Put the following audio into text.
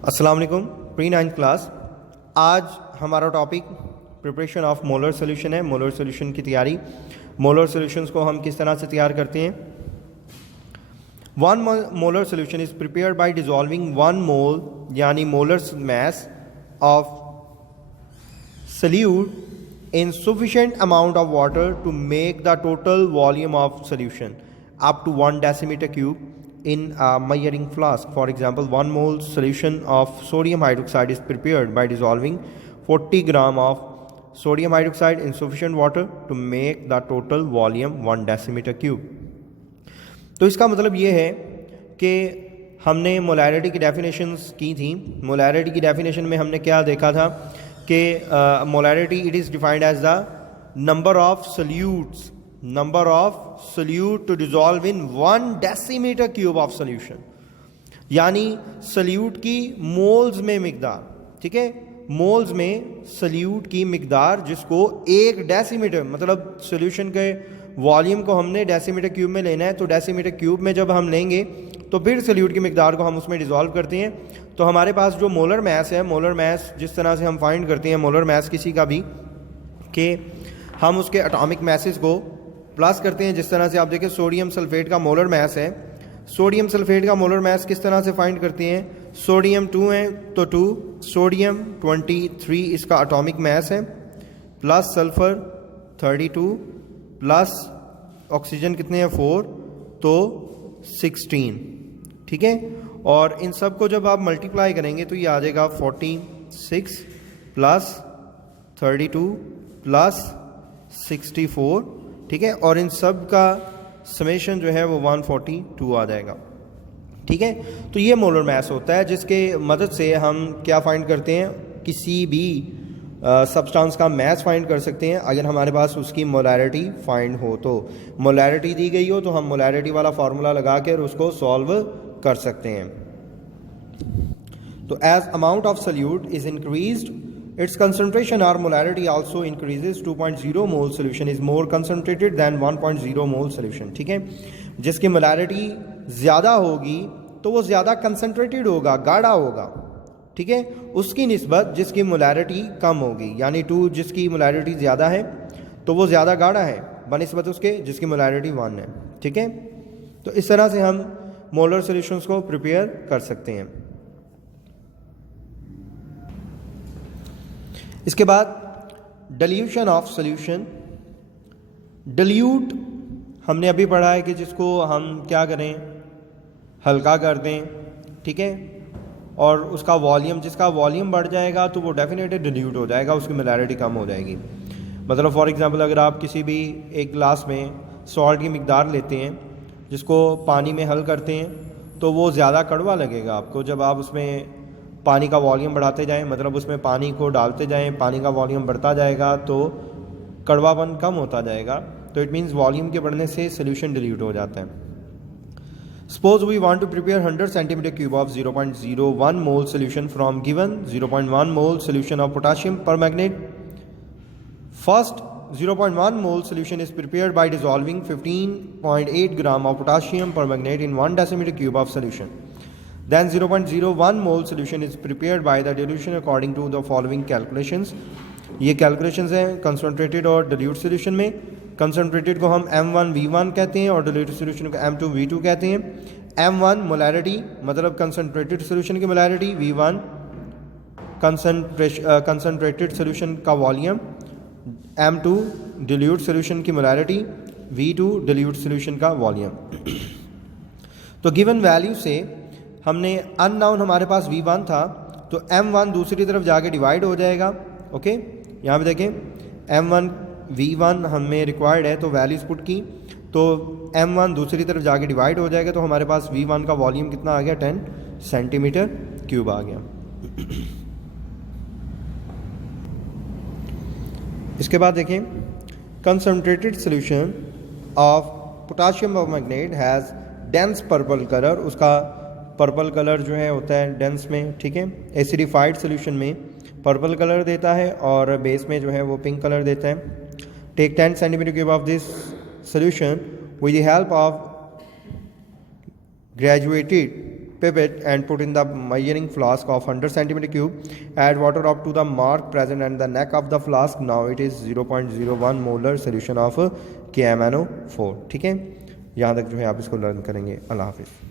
अस्सलाम वालेकुम। Pre 9th class. आज हमारा topic preparation of molar solution है। मोलर सोल्यूशन की तैयारी, मोलर सोल्यूशंस को हम किस तरह से तैयार करते हैं। One molar solution is prepared by dissolving 1 मोल यानी molar mass of solute in sufficient amount of water to make the total volume of solution up to 1 decimeter cube in a measuring flask. For example, 1 mole solution of sodium hydroxide is prepared by dissolving 40 gram of sodium hydroxide in sufficient water to make the total volume 1 decimeter cube. तो इसका मतलब ये है कि हमने molarity की definitions की थी। मोलैरिटी की डेफिनेशन में हमने क्या देखा था कि molarity it is defined as the number of solute to dissolve in 1 decimetre cube of solution, यानी सोल्यूट की मोल्स में मिकदार, ठीक है, मोल्स में सोल्यूट की मिकदार जिसको 1 डेसीमीटर मतलब सोल्यूशन के वॉल्यूम को हमने डेसीमीटर क्यूब में लेना है। तो डेसीमीटर क्यूब में जब हम लेंगे तो फिर सोल्यूट की मिकदार को हम उसमें डिज़ोल्व करते हैं। तो हमारे पास जो मोलर मैस है, मोलर मैस जिस तरह से हम फाइंड करते हैं मोलर मैस किसी का भी, कि हम उसके एटॉमिक मैसेज को प्लस करते हैं। जिस तरह से आप देखें सोडियम सल्फेट का मोलर मैस है, सोडियम सल्फेट का मोलर मैस किस तरह से फाइंड करते हैं। सोडियम 2 है तो 2, सोडियम 23 इसका एटॉमिक मैस है, प्लस सल्फर 32 प्लस ऑक्सीजन कितने हैं 4 तो 16, ठीक है। और इन सब को जब आप मल्टीप्लाई करेंगे तो ये आ जाएगा 46 प्लस 32 प्लस 64, ठीक है। और इन सब का समेशन जो है वो 142 आ जाएगा, ठीक है। तो ये मोलर मैस होता है जिसके मदद से हम क्या फाइंड करते हैं, किसी भी सब्सटेंस का मैस फाइंड कर सकते हैं अगर हमारे पास उसकी मोलैरिटी फाइंड हो। तो मोलैरिटी दी गई हो तो हम मोलैरिटी वाला फार्मूला लगा कर उसको सॉल्व कर सकते हैं। तो as amount of solute is increased its concentration और molarity also increases. 2.0 mole solution is more concentrated than 1.0 mole solution, ठीक है। जिसकी मोलैरिटी ज़्यादा होगी तो वो ज़्यादा कंसंट्रेटेड होगा, गाढ़ा होगा, ठीक है, उसकी निस्बत जिसकी मोलैरिटी कम होगी। यानी 2 जिसकी मोलैरिटी ज़्यादा है तो वो ज़्यादा गाढ़ा है बनिस्बत उसके जिसकी मोलैरिटी 1 है, ठीक है। तो इस तरह से हम मोलर सॉल्यूशंस को प्रिपेयर कर सकते हैं। इसके बाद डिल्यूशन ऑफ सॉल्यूशन। डिल्यूट हमने अभी पढ़ा है कि जिसको हम क्या करें, हल्का कर दें, ठीक है, और उसका वॉल्यूम, जिसका वॉल्यूम बढ़ जाएगा तो वो डेफिनेटली डिल्यूट हो जाएगा, उसकी मोलैरिटी कम हो जाएगी। मतलब फॉर एग्जांपल अगर आप किसी भी एक गिलास में सॉल्ट की मिकदार लेते हैं जिसको पानी में हल करते हैं तो वो ज़्यादा कड़वा लगेगा आपको। जब आप उसमें पानी का वॉल्यूम बढ़ाते जाएं, मतलब उसमें पानी को डालते जाएं, पानी का वॉल्यूम बढ़ता जाएगा तो कड़वापन कम होता जाएगा। तो इट मीन्स वॉल्यूम के बढ़ने से सोल्यूशन डिल्यूट हो जाता है। Suppose we want to prepare 100 centimeter cube of 0.01 mole solution from given 0.1 mole solution of potassium permanganate. First, 0.1 mole solution is prepared by dissolving 15.8 gram of potassium permanganate in 1 decimeter cube of solution. Then 0.01 mole solution is prepared by the dilution according to the following calculations. ये calculations हैं concentrated और dilute solution में। Concentrated को हम M1 V1 कहते हैं और diluted solution को M2 V2 कहते हैं। M1 मोलैरिटी मतलब कंसनट्रेटेड सोल्यूशन की मोलैरिटी, V1 कंसनट्रेटेड सोल्यूशन का वॉल्यूम, M2 डिल्यूट सोल्यूशन की मोलैरिटी, V2 डिल्यूट सोल्यूशन का वॉल्यूम। तो गिवन वैल्यू से हमने अननाउन हमारे पास V1 था तो M1 दूसरी तरफ जाके डिवाइड हो जाएगा। ओके, यहाँ पे देखें M1 V1 हमें रिक्वायर्ड है तो वैल्यूज पुट की तो M1 दूसरी तरफ जाके डिवाइड हो जाएगा तो हमारे पास V1 का वॉल्यूम कितना आ गया, 10 सेंटीमीटर क्यूब आ गया। इसके बाद देखें concentrated solution of potassium permanganate has dense purple colour. उसका पर्पल कलर जो है होता है डेंस में, ठीक है। एसिडिफाइड सोल्यूशन में पर्पल कलर देता है और बेस में जो है वो पिंक कलर देता है। Take 10 centimeter cube of this solution with the help of graduated pipette and put in the measuring flask of 100 centimeter cube. Add water up to the mark present and the neck of the flask. Now it is 0.01 molar solution of KMnO4. ठीक है, यहाँ तक जो है आप इसको learn करेंगे। अल्लाह हाफिज़।